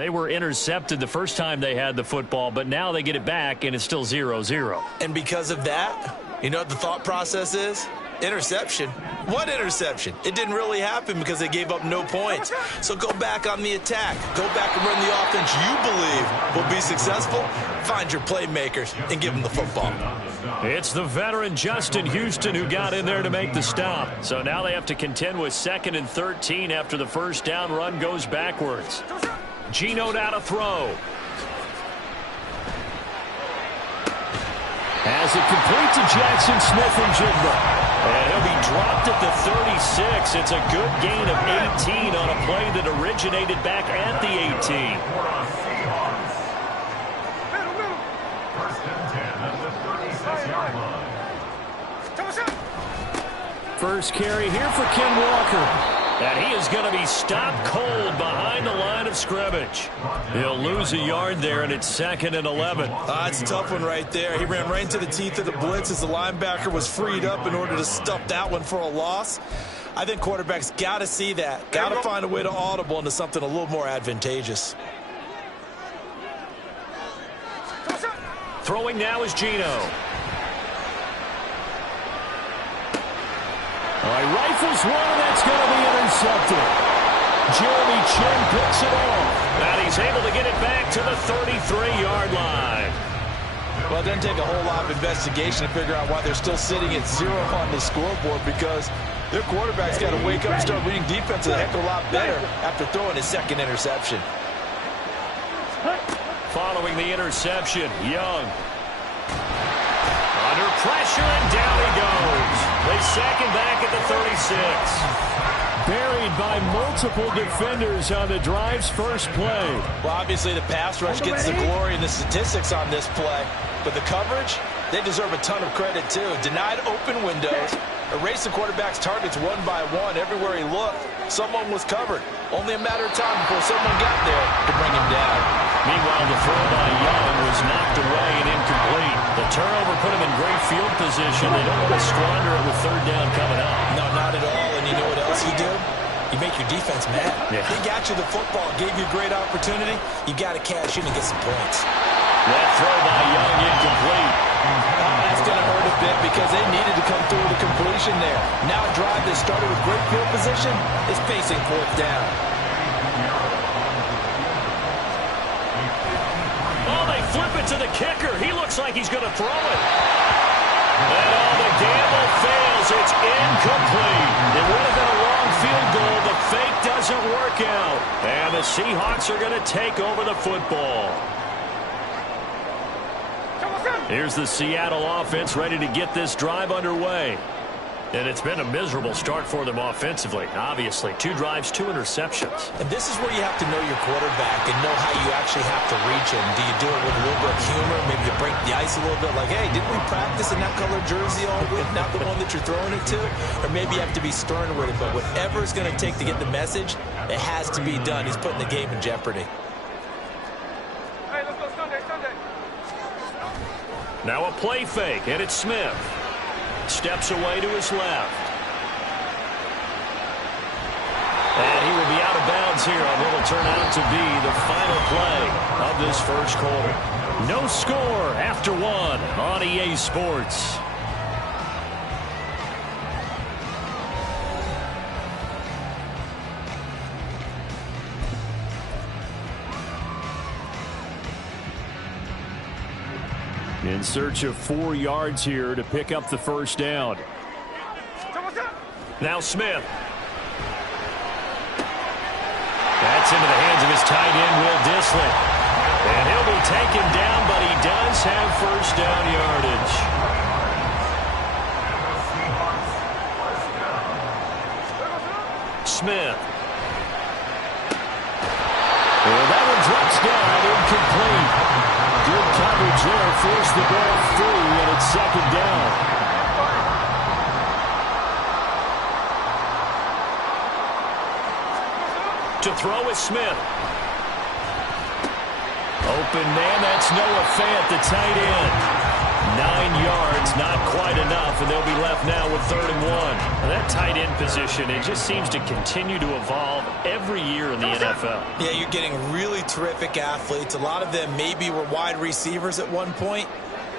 They were intercepted the first time they had the football, but now they get it back, and it's still 0-0. And because of that, you know what the thought process is? Interception. What interception? It didn't really happen because they gave up no points. So go back on the attack. Go back and run the offense you believe will be successful. Find your playmakers and give them the football. It's the veteran Justin Houston who got in there to make the stop. So now they have to contend with 2nd and 13 after the first down run goes backwards. Geno now to throw. Has it complete to Jackson Smith-Njigba. And he'll be dropped at the 36. It's a good gain of 18 on a play that originated back at the 18. First carry here for Ken Walker. And he is going to be stopped cold behind the line of scrimmage. He'll lose a yard there, and it's 2nd and 11. It's a tough one right there. He ran right into the teeth of the blitz as the linebacker was freed up in order to stuff that one for a loss. I think quarterbacks got to see that. Got to find a way to audible into something a little more advantageous. Throwing now is Geno. All right, rifles one, and that's going to be intercepted. Jeremy Chin picks it off. And he's able to get it back to the 33-yard line. Well, it doesn't take a whole lot of investigation to figure out why they're still sitting at 0 on the scoreboard, because their quarterback's got to wake up and start reading defense a heck of a lot better after throwing his 2nd interception. Following the interception, Young. Under pressure, and down he goes. They sack him back at the 36. Buried by multiple defenders on the drive's first play. Well, obviously the pass rush gets the glory and the statistics on this play, but the coverage, they deserve a ton of credit too. Denied open windows, erased the quarterback's targets one by one. Everywhere he looked, someone was covered. Only a matter of time before someone got there to bring him down. Meanwhile, the throw by Young was knocked away and incomplete. The turnover put him in great field position. They don't want to squander it with 3rd down coming up. No, not at all. And you know what else you do? You make your defense mad. Yeah. They got you the football, gave you a great opportunity. You got to cash in and get some points. That throw by Young incomplete. That's going to hurt a bit because they needed to come through with a completion there. Now a drive that started with great field position is facing 4th down. Oh, they flip it to the kicker. He looks like he's going to throw it. And the gamble fails. It's incomplete. It would have been a long field goal. The fake doesn't work out. And the Seahawks are going to take over the football. Here's the Seattle offense ready to get this drive underway. And it's been a miserable start for them offensively, obviously. 2 drives, 2 interceptions. And this is where you have to know your quarterback and know how you actually have to reach him. Do you do it with a little bit of humor? Maybe you break the ice a little bit like, hey, didn't we practice in that color jersey all week? Not the one that you're throwing it to? Or maybe you have to be stern with it. But whatever it's going to take to get the message, it has to be done. He's putting the game in jeopardy. Hey, let's go Sunday. Now a play fake, and it's Smith. Steps away to his left. And he will be out of bounds here on what will turn out to be the final play of this first quarter. No score after 1 on EA Sports. In search of 4 yards here to pick up the first down. Now Smith. That's into the hands of his tight end, Will Dissly. And he'll be taken down, but he does have first down yardage. Smith. And that one drops down, incomplete. Good coverage there, forced the ball through, and it's 2nd down. To throw is Smith. Open man, that's Noah Fant, the tight end. 9 yards, not quite enough, and they'll be left now with 3rd and 1. Now, that tight end position, it just seems to continue to evolve every year in the NFL. Yeah, you're getting really terrific athletes. A lot of them maybe were wide receivers at one point.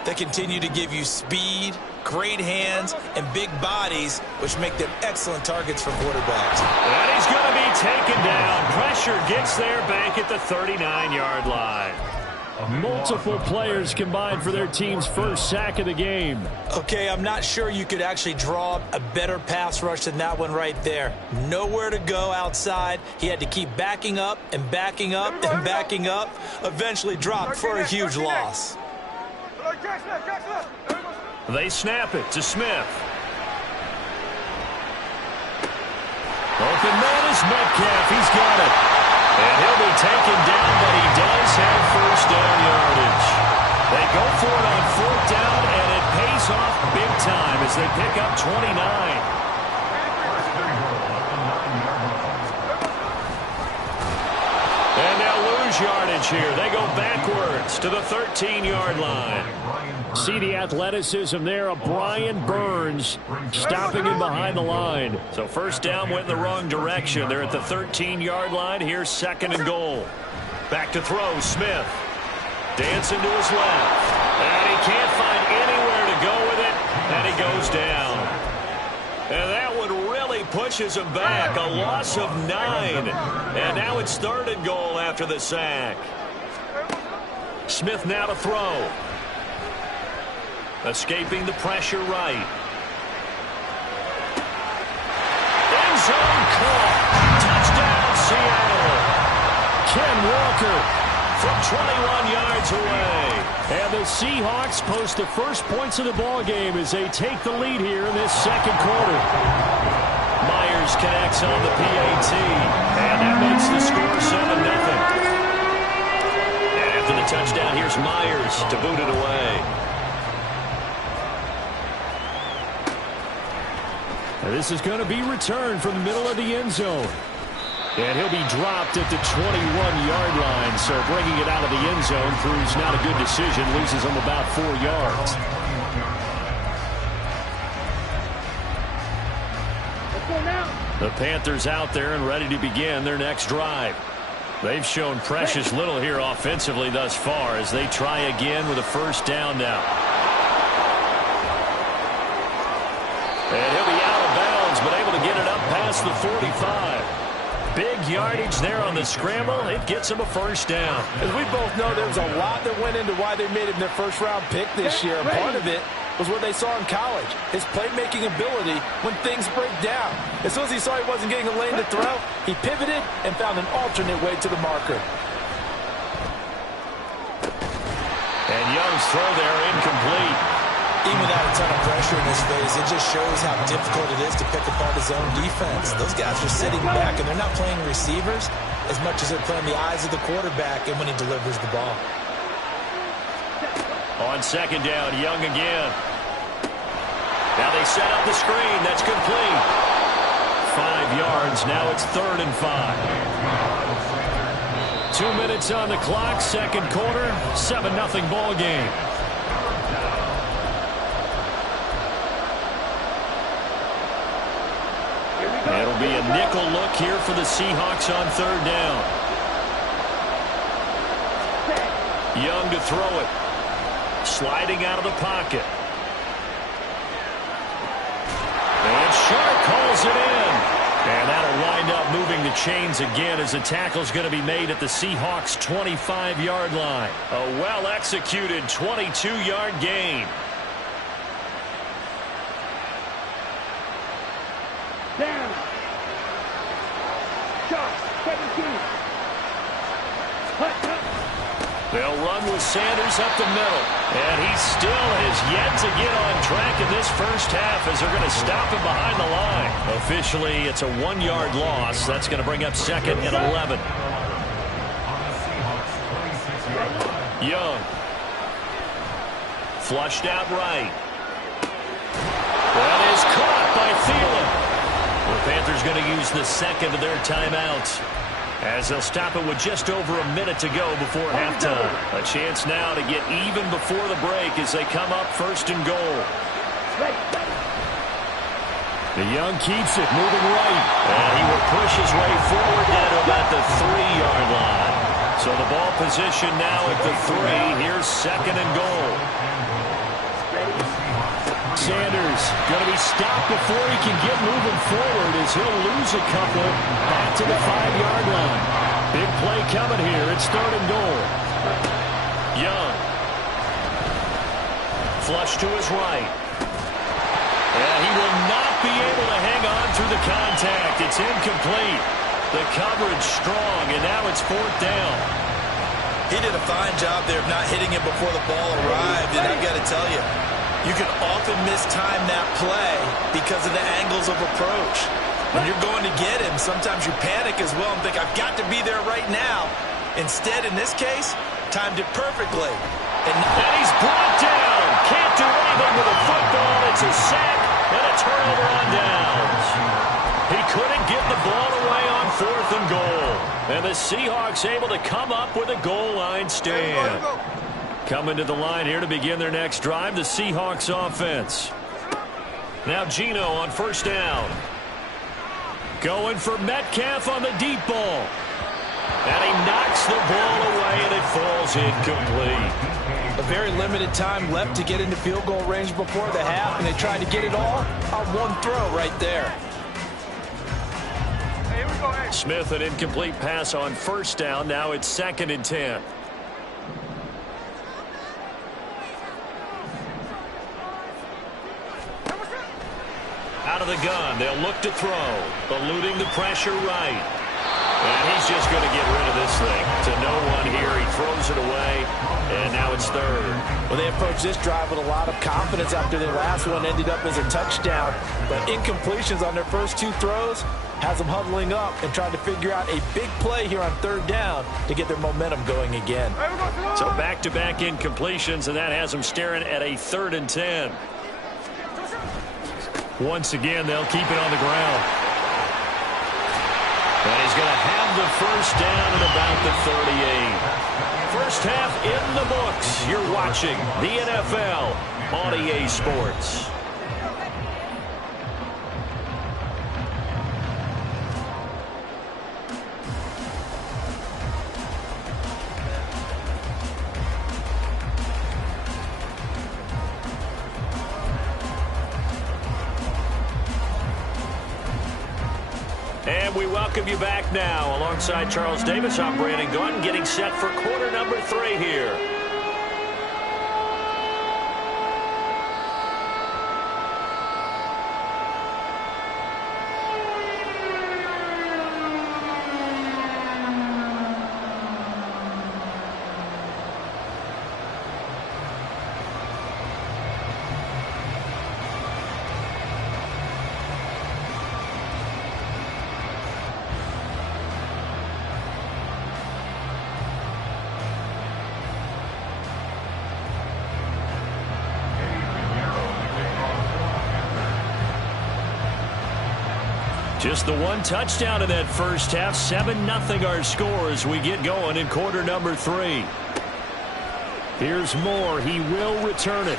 They continue to give you speed, great hands, and big bodies, which make them excellent targets for quarterbacks. And he's going to be taken down. Pressure gets there back at the 39-yard line. Multiple players combined for their team's first sack of the game. Okay, I'm not sure you could actually draw a better pass rush than that one right there. Nowhere to go outside. He had to keep backing up and backing up and backing up. Eventually dropped for a huge loss. They snap it to Smith. Open man is Metcalf. He's got it. And he'll be taken down, but he does have first down yardage. They go for it on 4th down, and it pays off big time as they pick up 29. And they'll lose yardage here. They go backwards to the 13-yard line. See the athleticism there of Brian Burns stopping him behind the line. So first down went in the wrong direction. They're at the 13-yard line. Here's 2nd and goal. Back to throw, Smith. Dancing to his left. And he can't find anywhere to go with it. And he goes down. And that one really pushes him back. A loss of 9. And now it's 3rd and goal after the sack. Smith now to throw. Escaping the pressure right. End zone caught. Touchdown, Seattle. Ken Walker from 21 yards away. And the Seahawks post the first points of the ball game as they take the lead here in this 2nd quarter. Myers connects on the PAT. And that makes the score 7-0. And after the touchdown, here's Myers to boot it away. And this is going to be returned from the middle of the end zone. And he'll be dropped at the 21-yard line. So bringing it out of the end zone proves not a good decision. Loses him about 4 yards. The Panthers out there and ready to begin their next drive. They've shown precious little here offensively thus far as they try again with a first down now. And he'll be out of bounds, but able to get it up past the 45. Big yardage there on the scramble. It gets him a first down. As we both know, there was a lot that went into why they made him their first-round pick this year. And part of it was what they saw in college, his playmaking ability when things break down. As soon as he saw he wasn't getting a lane to throw, he pivoted and found an alternate way to the marker. And Young's throw there incomplete. Even without a ton of pressure in his face, it just shows how difficult it is to pick apart his own defense. Those guys are sitting back, and they're not playing receivers as much as they're playing the eyes of the quarterback and when he delivers the ball. On second down, Young again. Now they set up the screen. That's complete. 5 yards. Now it's 3rd and 5. 2 minutes on the clock. Second quarter. 7-0 ball game. It'll be a nickel look here for the Seahawks on 3rd down. Young to throw it. Sliding out of the pocket. And Sharp calls it in. And that'll wind up moving the chains again as the tackle's going to be made at the Seahawks' 25-yard line. A well-executed 22-yard gain. Down. Shot. 17. They'll run with Sanders up the middle. And he still has yet to get on track in this first half as they're going to stop him behind the line. Officially, it's a 1-yard loss. That's going to bring up 2nd and 11. Young. Flushed out right. That is caught by Thielen. The Panthers going to use the second of their timeouts. As they'll stop it with just over a minute to go before halftime. A chance now to get even before the break as they come up first and goal. The Young keeps it, moving right. And he will push his way forward down to about the 3-yard line. So the ball position now at the 3. Here's second and goal. Sanders going to be stopped before he can get moving forward as he'll lose a couple back to the 5-yard line. Big play coming here. It's third and goal. Young. Flush to his right. And he will not be able to hang on through the contact. It's incomplete. The coverage strong, and now it's fourth down. He did a fine job there of not hitting it before the ball arrived, and I've got to tell you, you can often mistime that play because of the angles of approach. When you're going to get him, sometimes you panic as well and think, I've got to be there right now. Instead, in this case, timed it perfectly. And he's brought down. Can't do anything with a football. It's a sack and a turnover on downs. He couldn't get the ball away on fourth and goal. And the Seahawks able to come up with a goal line stand. Coming to the line here to begin their next drive, the Seahawks offense. Now Geno on first down. Going for Metcalf on the deep ball. And he knocks the ball away and it falls incomplete. A very limited time left to get into field goal range before the half, and they tried to get it all on one throw right there. Smith, an incomplete pass on first down. Now it's second and 10. Out of the gun, they'll look to throw. Eluding the pressure right. And he's just going to get rid of this thing. To no one here. He throws it away. And now it's third. Well, they approached this drive with a lot of confidence after their last one ended up as a touchdown. But incompletions on their first two throws has them huddling up and trying to figure out a big play here on third down to get their momentum going again. So back-to-back incompletions, and that has them staring at a third and 10. Once again, they'll keep it on the ground. And he's going to have the first down at about the 38. First half in the books. You're watching the NFL on EA Sports. And we welcome you back now. Alongside Charles Davis, I'm Brandon Gunn, getting set for quarter number 3 here. Just the one touchdown in that first half. 7-0 our score as we get going in quarter number 3. Here's Moore. He will return it.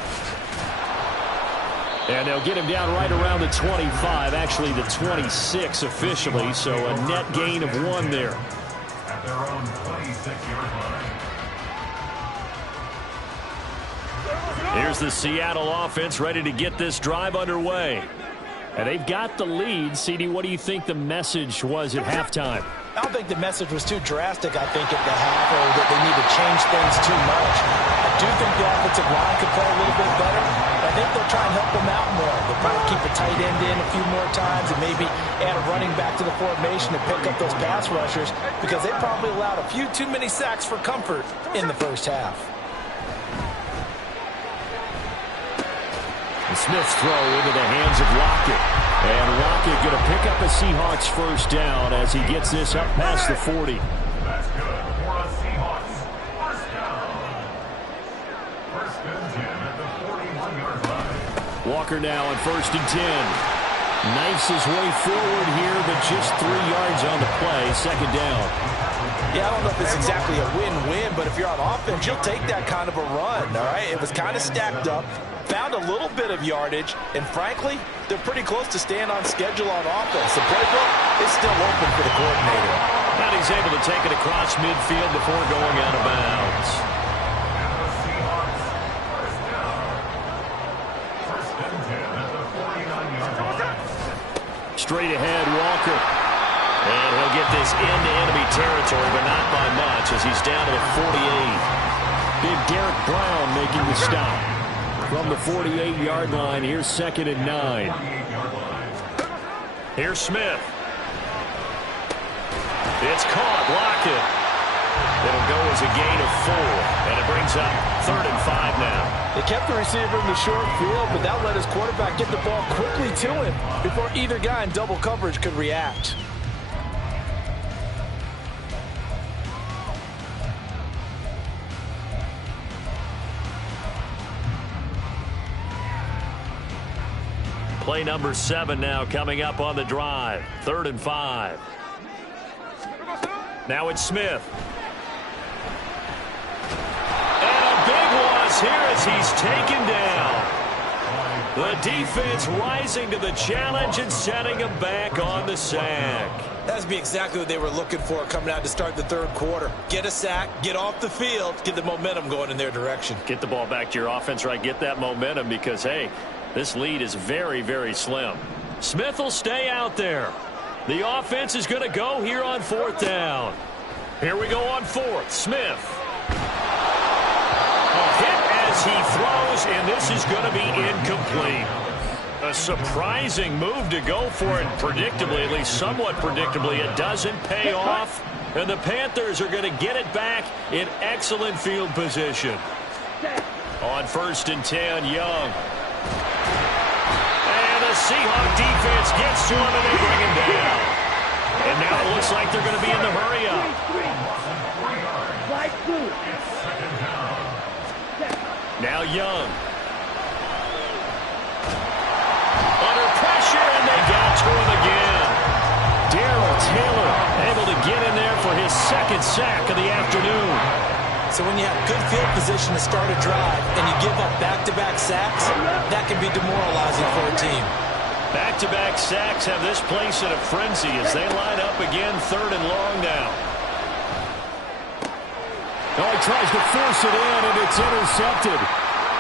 And they'll get him down right around the 25, actually the 26 officially, so a net gain of 1 there. At their own 26-yard line. Here's the Seattle offense ready to get this drive underway. And they've got the lead. CD, what do you think the message was at halftime? I don't think the message was too drastic, I think, at the half, or that they need to change things too much. I do think the offensive line could play a little bit better. I think they'll try and help them out more. They'll probably keep a tight end in a few more times and maybe add a running back to the formation to pick up those pass rushers, because they probably allowed a few too many sacks for comfort in the first half. Smith's throw into the hands of Lockett. And Lockett going to pick up a Seahawks first down as he gets this up past the 40. That's good for a Seahawks first down. First and 10 at the 41-yard line. Walker now on first and 10. Knifes his way forward here, but just 3 yards on the play. Second down. Yeah, I don't know if it's exactly a win-win, but if you're on offense, you'll take that kind of a run, all right? It was kind of stacked up, found a little bit of yardage, and frankly, they're pretty close to staying on schedule on offense. The playbook is still open for the coordinator. And he's able to take it across midfield before going out of bounds. Straight ahead, Walker. And he'll get this into enemy territory, but not by much as he's down to the 48. Big Derek Brown making the stop. From the 48-yard line, here's 2nd and 9. Here's Smith. It's caught. Lockett. It'll go as a gain of 4, and it brings up 3rd and 5 now. They kept the receiver in the short field, but that let his quarterback get the ball quickly to him before either guy in double coverage could react. Play number 7 now coming up on the drive. 3rd and 5. Now it's Smith. And a big loss here as he's taken down. The defense rising to the challenge and setting him back on the sack. That'd be exactly what they were looking for coming out to start the 3rd quarter. Get a sack, get off the field, get the momentum going in their direction. Get the ball back to your offense, right? Get that momentum because, hey, this lead is very, very slim. Smith will stay out there. The offense is going to go here on 4th down. Here we go on 4th. Smith. A hit as he throws, and this is going to be incomplete. A surprising move to go for it predictably, at least somewhat predictably. It doesn't pay off, and the Panthers are going to get it back in excellent field position. On 1st and 10, Young. The Seahawk defense gets to him and they bring him down. And now it looks like they're going to be in the hurry-up. Now Young. Under pressure, and they got to him again. Darrell Taylor able to get in there for his 2nd sack of the afternoon. So when you have good field position to start a drive and you give up back-to-back sacks, that can be demoralizing for a team. Back-to-back sacks have this place in a frenzy as they line up again 3rd and long now. Oh, he tries to force it in, and it's intercepted.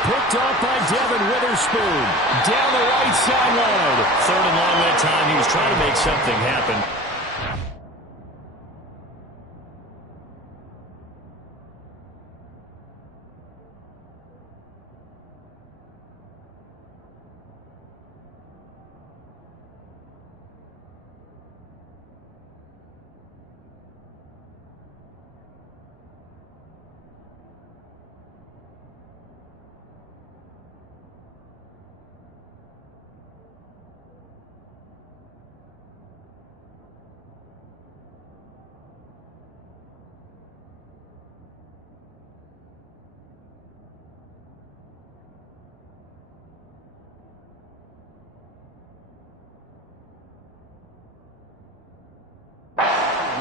Picked off by Devin Witherspoon. Down the right sideline. 3rd and long that time. He was trying to make something happen.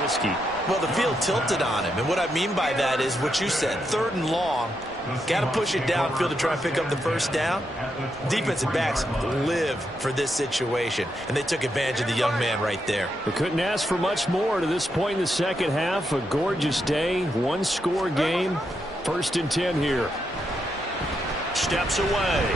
Risky. Well, the field tilted on him, and what I mean by that is what you said, 3rd and long. Got to push it downfield to try and pick up the 1st down. Defensive backs live for this situation, and they took advantage of the young man right there. They couldn't ask for much more to this point in the 2nd half. A gorgeous day, 1-score game. 1st and 10 here. Steps away.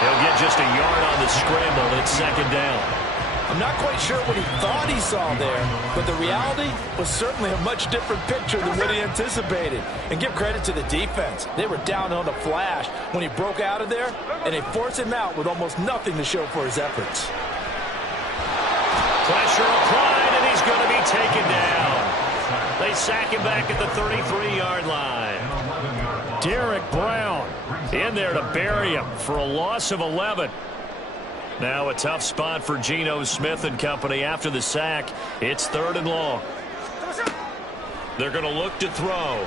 He'll get just a yard on the scramble. It's 2nd down. I'm not quite sure what he thought he saw there, but the reality was certainly a much different picture than what he anticipated. And give credit to the defense. They were down on the flash when he broke out of there, and they forced him out with almost nothing to show for his efforts. Pressure applied, and he's going to be taken down. They sack him back at the 33-yard line. Derek Brown in there to bury him for a loss of 11. Now a tough spot for Geno Smith and company after the sack. It's 3rd and long. They're going to look to throw.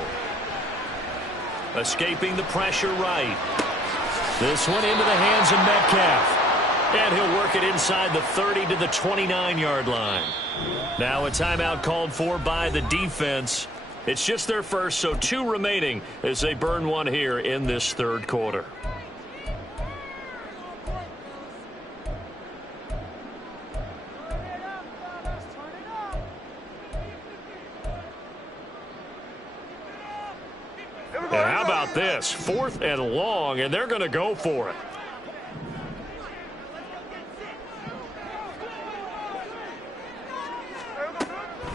Escaping the pressure right. This one into the hands of Metcalf. And he'll work it inside the 30 to the 29-yard line. Now a timeout called for by the defense. It's just their first, so 2 remaining as they burn one here in this third quarter. And how about this? 4th and long, and they're going to go for it.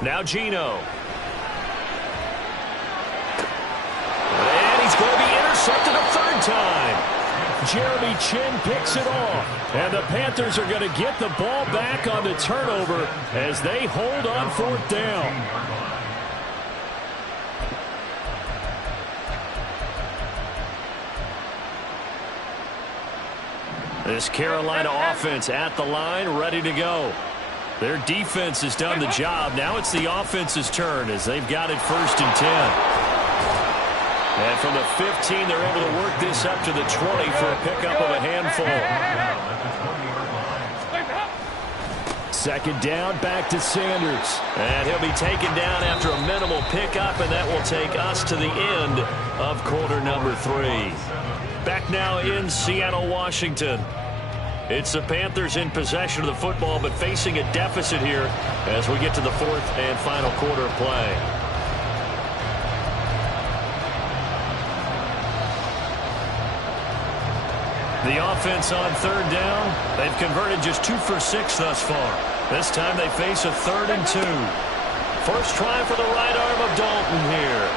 Now Geno. And he's going to be intercepted a 3rd time. Jeremy Chin picks it off. And the Panthers are going to get the ball back on the turnover as they hold on 4th down. This Carolina offense at the line, ready to go. Their defense has done the job. Now it's the offense's turn as they've got it 1st and 10. And from the 15, they're able to work this up to the 20 for a pickup of a handful. 2nd down, back to Sanders. And he'll be taken down after a minimal pickup, and that will take us to the end of quarter number 3. Back now in Seattle, Washington. It's the Panthers in possession of the football, but facing a deficit here as we get to the 4th and final quarter of play. The offense on 3rd down, they've converted just 2 for 6 thus far. This time they face a 3rd and 2. First try for the right arm of Dalton here.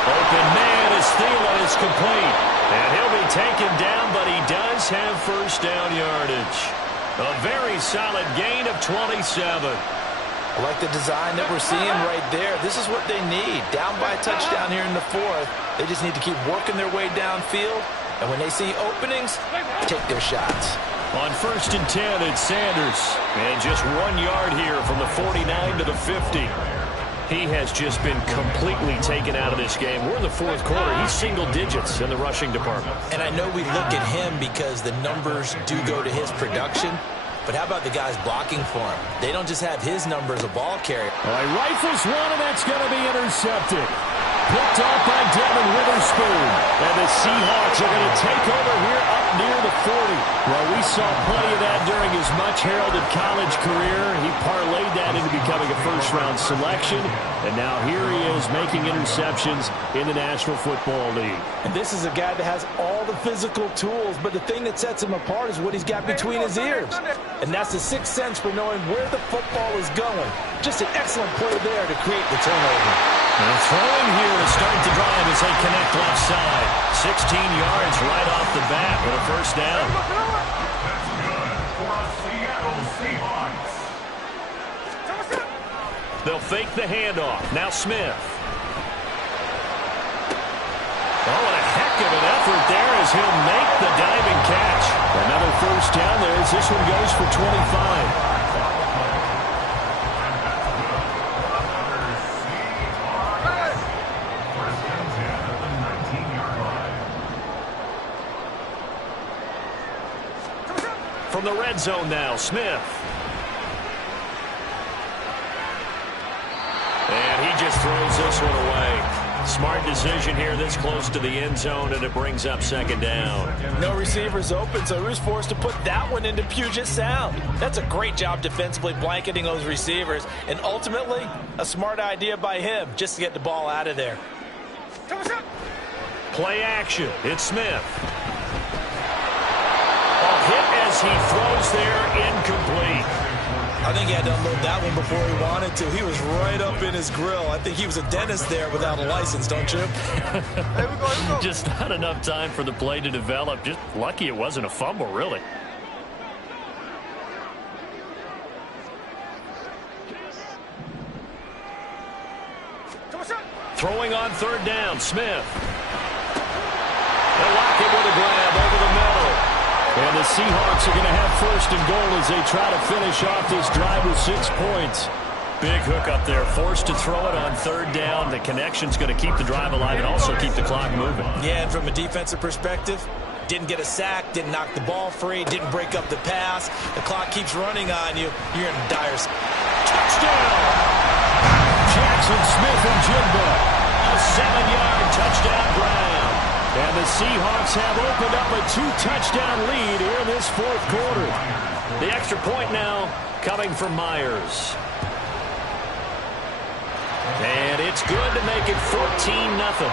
Open man as Thielen is complete. And he'll be taken down, but he does have 1st down yardage. A very solid gain of 27. I like the design that we're seeing right there. This is what they need. Down by a touchdown here in the 4th. They just need to keep working their way downfield. And when they see openings, take their shots. On 1st and 10, it's Sanders. And just 1 yard here from the 49 to the 50. He has just been completely taken out of this game. We're in the 4th quarter. He's single digits in the rushing department. And I know we look at him because the numbers do go to his production. But how about the guys blocking for him? They don't just have his numbers a ball carrier. All right, rifles one, and that's going to be intercepted. Picked off by Devin Witherspoon. And the Seahawks are going to take over here up near the 40. Well, we saw plenty of that during his much-heralded college career. He parlayed that into becoming a first-round selection. And now here he is making interceptions in the National Football League. And this is a guy that has all the physical tools, but the thing that sets him apart is what he's got between his ears. And that's the 6th sense for knowing where the football is going. Just an excellent play there to create the turnover. And throwing here to start the drive as they connect left side. 16 yards right off the bat with a 1st down. That's good for a Seattle Seahawks. They'll fake the handoff. Now Smith. Oh, and a heck of an effort there as he'll make the diving catch. Another 1st down there as this one goes for 25. From the red zone now, Smith. And he just throws this one away. Smart decision here this close to the end zone, and it brings up 2nd down. No receivers open, so he was forced to put that one into Puget Sound. That's a great job defensively blanketing those receivers, and ultimately a smart idea by him just to get the ball out of there. Play action. It's Smith. Hit as he throws there, incomplete. I think he had to unload that one before he wanted to. He was right up in his grill. I think he was a dentist there without a license, don't you? Here we go. Just not enough time for the play to develop. Just lucky it wasn't a fumble, really. Throwing on 3rd down, Smith. They'll lock it with a grab over the middle. And the Seahawks are going to have 1st and goal as they try to finish off this drive with 6 points. Big hook up there, forced to throw it on 3rd down. The connection's going to keep the drive alive and also keep the clock moving. Yeah, and from a defensive perspective, Didn't get a sack, didn't knock the ball free, didn't break up the pass. The clock keeps running on you. You're in dire. Touchdown! Jackson Smith and Jigba. A 7-yard touchdown Brown. And the Seahawks have opened up a 2-touchdown lead here in this fourth quarter. The extra point now coming from Myers. And it's good to make it 14-0.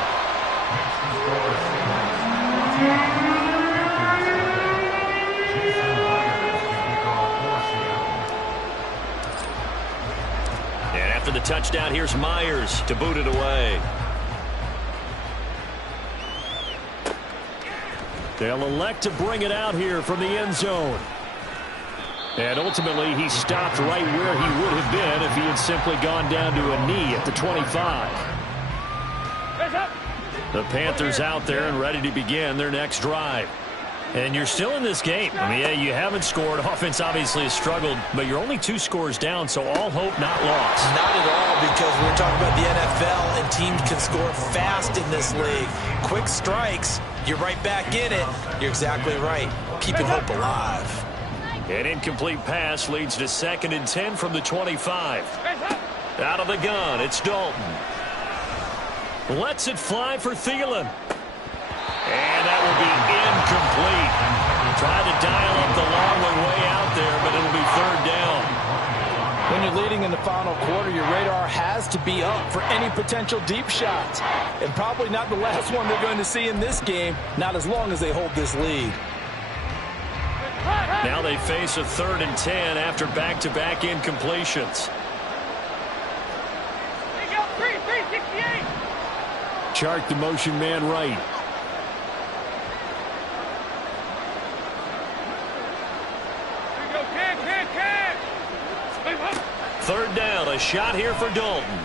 And after the touchdown, here's Myers to boot it away. They'll elect to bring it out here from the end zone. And ultimately, he stopped right where he would have been if he had simply gone down to a knee at the 25. The Panthers out there and ready to begin their next drive. And you're still in this game. I mean, yeah, you haven't scored. Offense obviously has struggled, but you're only 2 scores down, so all hope not lost. Not at all, because we're talking about the NFL, and teams can score fast in this league. Quick strikes, you're right back in it. You're exactly right. Keeping hope alive. An incomplete pass leads to 2nd and 10 from the 25. Out of the gun, it's Dalton. Lets it fly for Thielen. And that will be incomplete. Tried to dial up the long way out there, but it'll be 3rd down. When you're leading in the final quarter, your radar has to be up for any potential deep shots. And probably not the last one they're going to see in this game, not as long as they hold this lead. Now they face a 3rd and 10 after back-to-back incompletions. Chart the motion man right. Third down, a shot here for Dalton.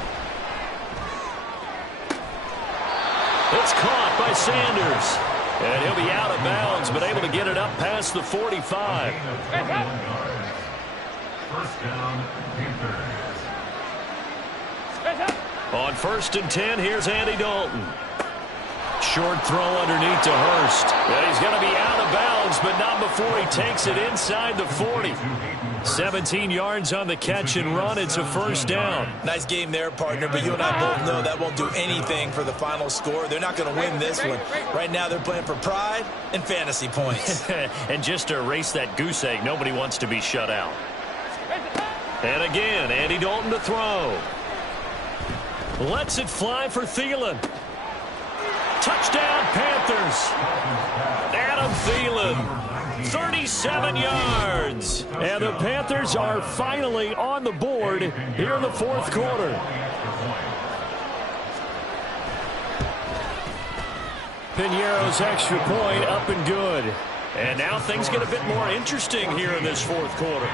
It's caught by Sanders. And he'll be out of bounds, but able to get it up past the 45. First down, Panthers. On 1st and 10, here's Andy Dalton. Short throw underneath to Hurst. And he's going to be out of bounds, but not before he takes it inside the 40. 17 yards on the catch and run. It's a 1st down. Nice game there, partner, but you and I both know that won't do anything for the final score. They're not going to win this one. Right now, they're playing for pride and fantasy points. And just to erase that goose egg, nobody wants to be shut out. And again, Andy Dalton to throw. Lets it fly for Thielen. Touchdown, Panthers. Adam Thielen, 37 yards. And the Panthers are finally on the board here in the 4th quarter. Piñeiro's extra point up and good. And now things get a bit more interesting here in this 4th quarter.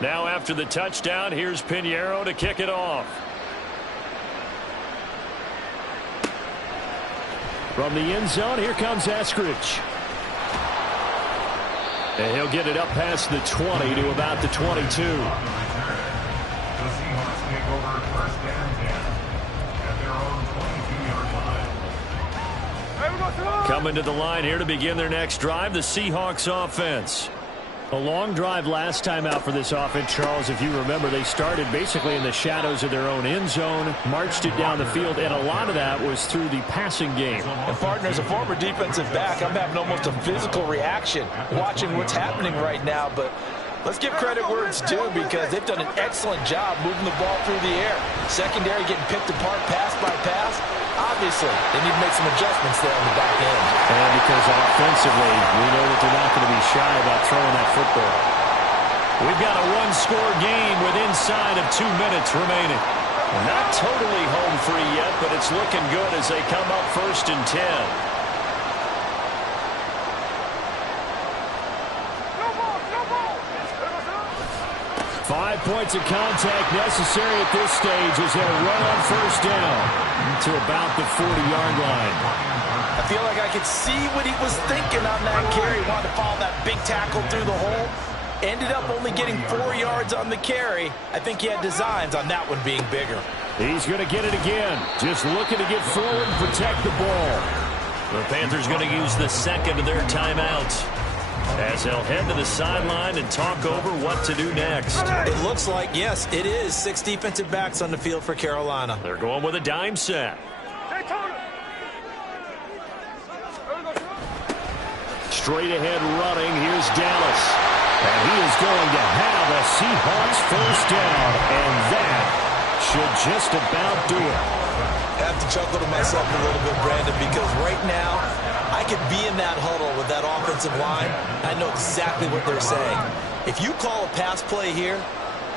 Now after the touchdown, here's Piñeiro to kick it off. From the end zone, here comes Eskridge. And he'll get it up past the 20 to about the 22. The Seahawks take over 1st and 10 at their own 22-yard line. Coming to the line here to begin their next drive, the Seahawks offense. A long drive last time out for this offense, Charles. If you remember, they started basically in the shadows of their own end zone, marched it down the field, and a lot of that was through the passing game. And, partner, as a former defensive back, I'm having almost a physical reaction watching what's happening right now. But let's give credit where it's due, because they've done an excellent job moving the ball through the air. Secondary getting picked apart pass by pass. Obviously, they need to make some adjustments there on the back end. And because offensively, we know that they're not going to be shy about throwing that football. We've got a 1-score game with inside of 2 minutes remaining. Not totally home free yet, but it's looking good as they come up 1st and 10. 5 points of contact necessary at this stage as they'll run on 1st down to about the 40-yard line. I feel like I could see what he was thinking on that carry. Wanted to follow that big tackle through the hole. Ended up only getting 4 yards on the carry. I think he had designs on that one being bigger. He's going to get it again. Just looking to get forward and protect the ball. The Panthers going to use the second of their timeouts as they'll head to the sideline and talk over what to do next. It looks like, yes, it is 6 defensive backs on the field for Carolina. They're going with a dime set. Straight ahead running. Here's Dallas. And he is going to have a Seahawks first down. And that should just about do it. I have to chuckle to myself a little bit, Brandon, because right now I could be in that huddle with that offensive line. I know exactly what they're saying. If you call a pass play here,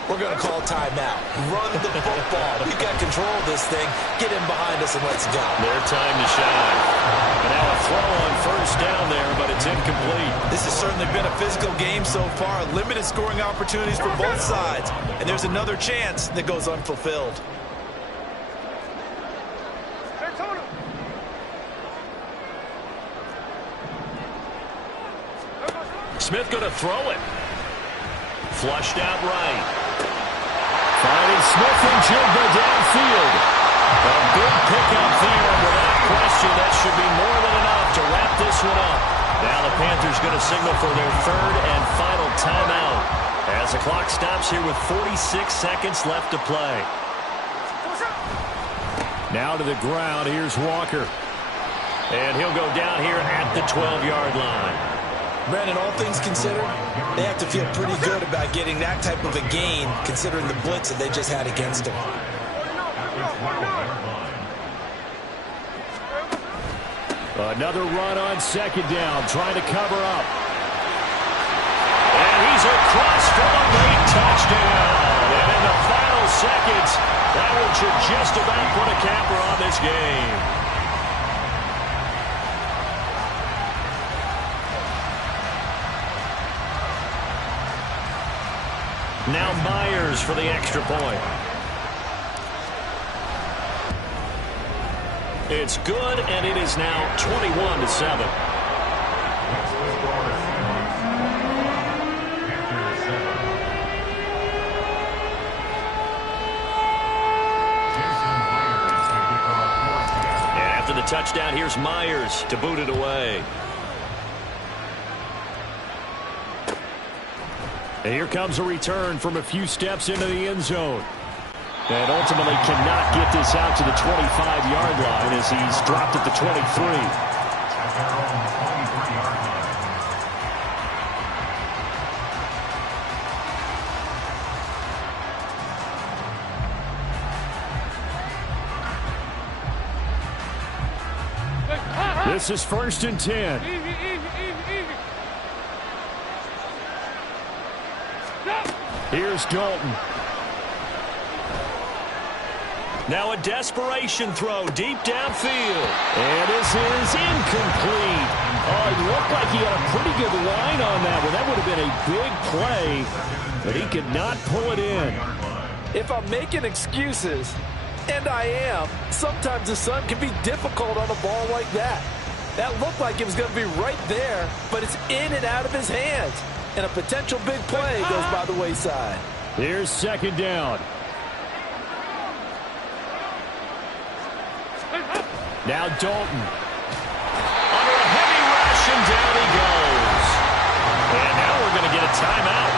we're going to call timeout. Run the football. We've got control of this thing. Get in behind us and let's go. Their time to shine. And now a throw on first down there, but it's incomplete. This has certainly been a physical game so far. Limited scoring opportunities for both sides. And there's another chance that goes unfulfilled. Smith going to throw it. Flushed out right. Finding Smith and Jigba downfield. A big pickup there. Without question, that should be more than enough to wrap this one up. Now the Panthers going to signal for their third and final timeout as the clock stops here with 46 seconds left to play. Now to the ground. Here's Walker. And he'll go down here at the 12-yard line. Brandon, all things considered, they have to feel pretty good about getting that type of a gain, considering the blitz that they just had against them. Another run on second down, trying to cover up. And he's across for a late touchdown. And in the final seconds, that one should just about put a capper on this game. Now Myers for the extra point. It's good, and it is now 21-7. And after the touchdown, here's Myers to boot it away. And here comes a return from a few steps into the end zone. And ultimately cannot get this out to the 25-yard line as he's dropped at the 23. This is 1st and 10. Here's Dalton. Now a desperation throw deep downfield. And this is incomplete. Oh, it looked like he had a pretty good line on that one. That would have been a big play, but he could not pull it in. If I'm making excuses, and I am, sometimes the sun can be difficult on a ball like that. That looked like it was going to be right there, but it's in and out of his hands. And a potential big play goes by the wayside. Here's second down. Now Dalton. Under a heavy rush, and down he goes. And now we're going to get a timeout.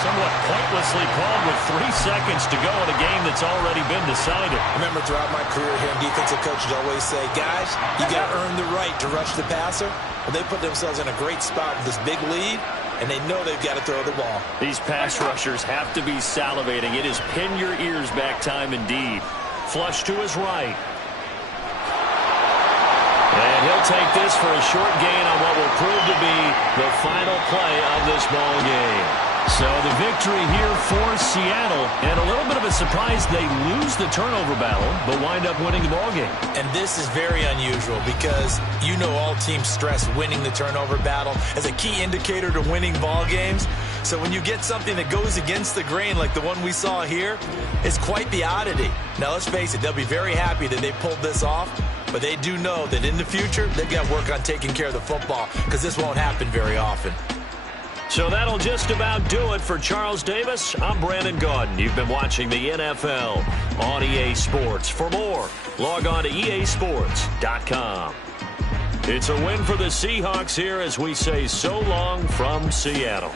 Somewhat pointlessly called with 3 seconds to go in a game that's already been decided. Remember, throughout my career here, defensive coaches always say, guys, you got to earn the right to rush the passer. Well, they put themselves in a great spot with this big lead, and they know they've got to throw the ball. These pass rushers have to be salivating. It is pin your ears back time indeed. Flush to his right. And he'll take this for a short gain on what will prove to be the final play of this ball game. So the victory here for Seattle, and a little bit of a surprise they lose the turnover battle, but wind up winning the ball game. And this is very unusual because you know all teams stress winning the turnover battle as a key indicator to winning ball games. So when you get something that goes against the grain like the one we saw here, it's quite the oddity. Now let's face it, they'll be very happy that they pulled this off, but they do know that in the future they've got to work on taking care of the football because this won't happen very often. So that'll just about do it for Charles Davis. I'm Brandon Gaudin. You've been watching the NFL on EA Sports. For more, log on to easports.com. It's a win for the Seahawks here as we say so long from Seattle.